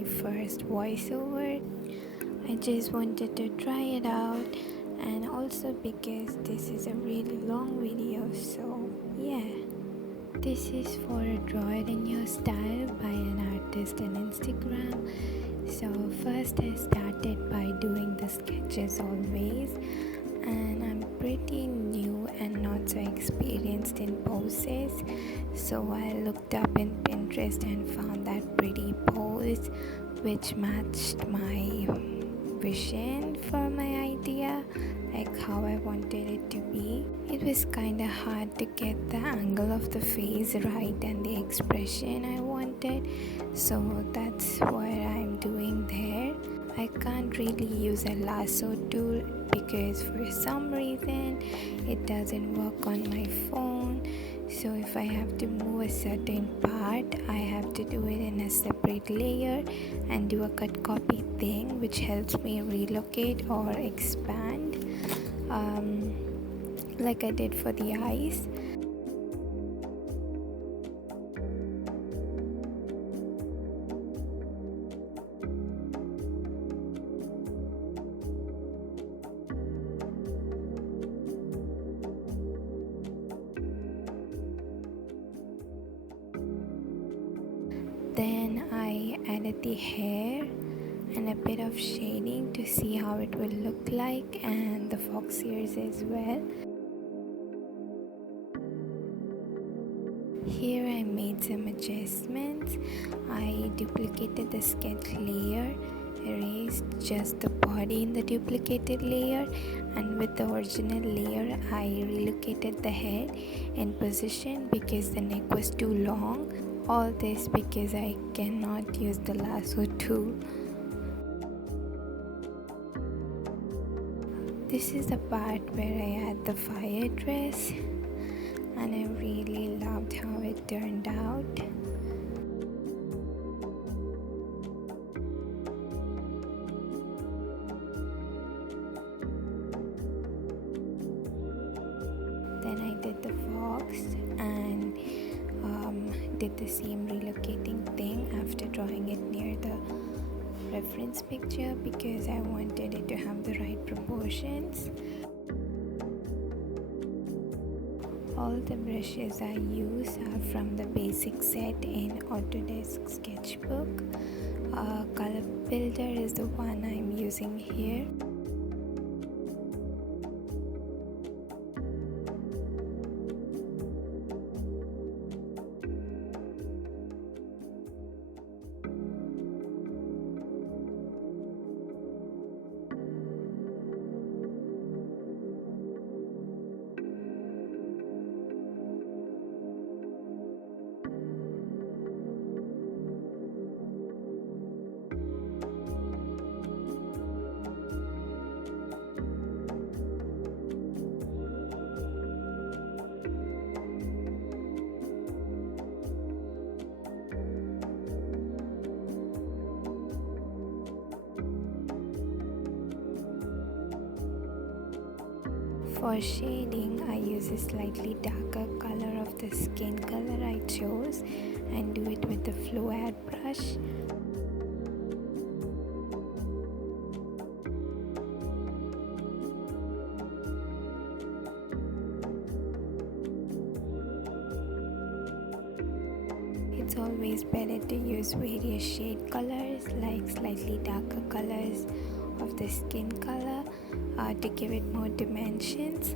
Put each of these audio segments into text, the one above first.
my first voiceover. I just wanted to try it out, and also because this is a really long video, so yeah. This is for a Draw It in Your Style by an artist on Instagram. So first I started by doing the sketches always, and I'm pretty new and not so experienced in poses, so I looked up in Pinterest and found that pretty pose which matched my vision for my idea, like how I wanted it to be. It was kinda hard to get the angle of the face right and the expression I wanted, so that's what I'm doing there. I can't really use a lasso tool because for some reason it doesn't work on my phone, so if I have to move a certain part, I have to do it in a separate layer and do a cut copy thing, which helps me relocate or expand, like I did for the eyes. Then I added the hair and a bit of shading to see how it will look like, and the fox ears as well. Here I made some adjustments. I duplicated the sketch layer, erased just the body in the duplicated layer, and with the original layer I relocated the head in position because the neck was too long. All this because I cannot use the lasso tool. This is the part where I add the fire dress, and I really loved how it turned out. Then I did the fox and did the same relocating thing after drawing it near the reference picture because I wanted it to have the right proportions. All the brushes I use are from the basic set in Autodesk Sketchbook. Color Builder is the one I'm using here. For shading, I use a slightly darker color of the skin color I chose and do it with the fluid brush. It's always better to use various shade colors, like slightly darker colors of the skin color to give it more dimensions.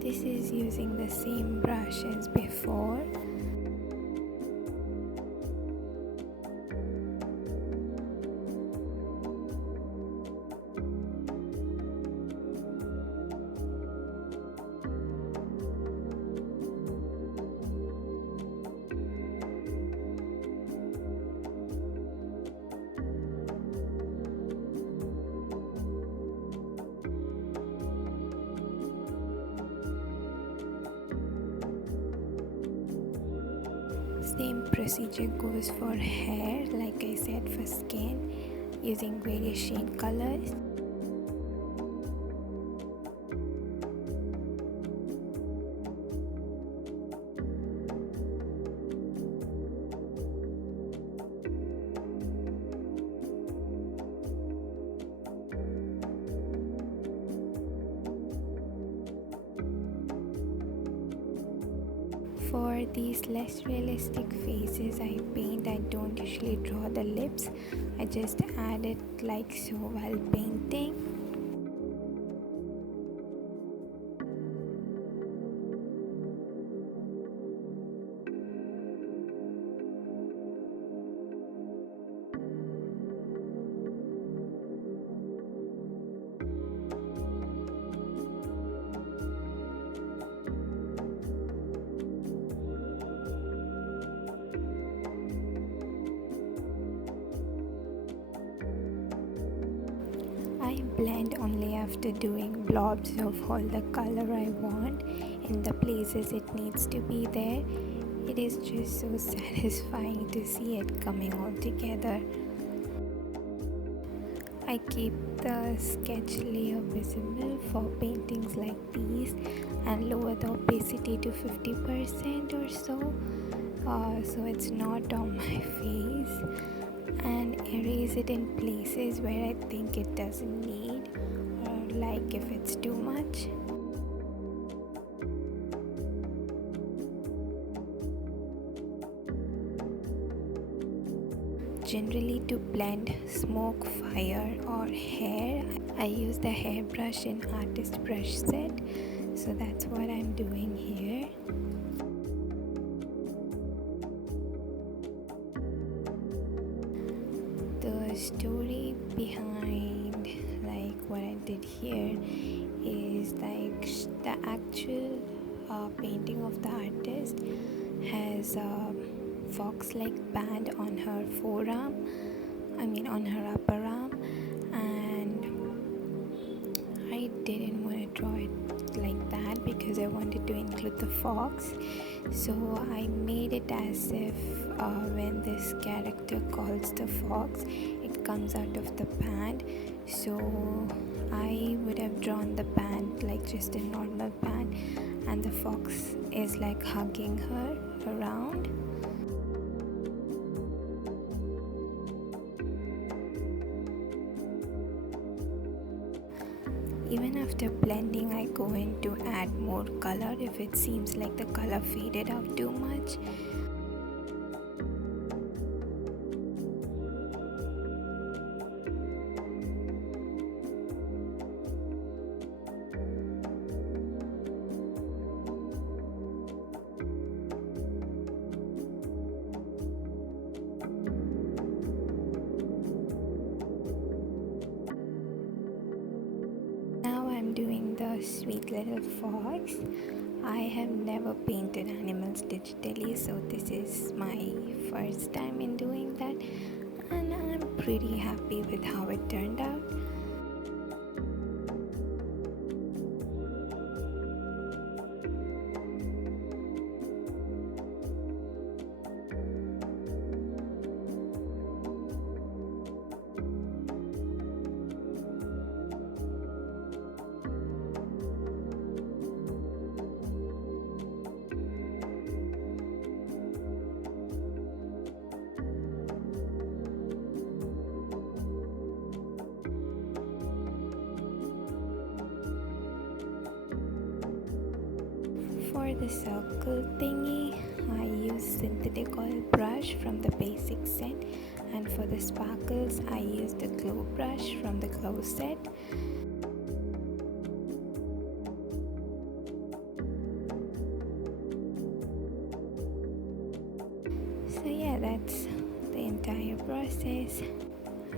This is using the same brush as before. procedure goes for hair, like I said, for skin, using various shade colors. For these less realistic faces I paint, I don't usually draw the lips. I just add it like so while painting. I blend only after doing blobs of all the color I want in the places it needs to be there. It is just so satisfying to see it coming all together. I keep the sketch layer visible for paintings like these and lower the opacity to 50% or so, so it's not on my face, and erase it in places where I think it doesn't need, or like if it's too much. Generally, to blend smoke, fire or hair, I use the hairbrush in artist brush set, so that's what I'm doing here. The story behind like what I did here is like the actual painting of the artist has a fox-like band on her forearm, on her upper arm, and I didn't want to draw it like that because I wanted to include the fox, so I made it as if when this character calls the fox, it comes out of the band. So I would have drawn the band like just a normal band, and the fox is like hugging her around. Even after blending, I go in to add more color if it seems like the color faded out too much. I'm doing the sweet little fox. I have never painted animals digitally, so this is my first time in doing that, and I'm pretty happy with how it turned out. For the circle thingy, I use synthetic oil brush from the basic set, and for the sparkles I use the glow brush from the glow set. So yeah, that's the entire process.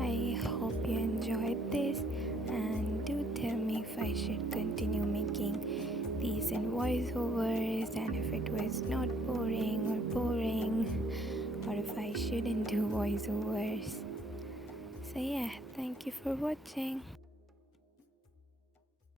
I hope you enjoyed this, and do tell me if I should continue making these in voiceovers, and if it was not boring, or if I shouldn't do voiceovers. So yeah, thank you for watching.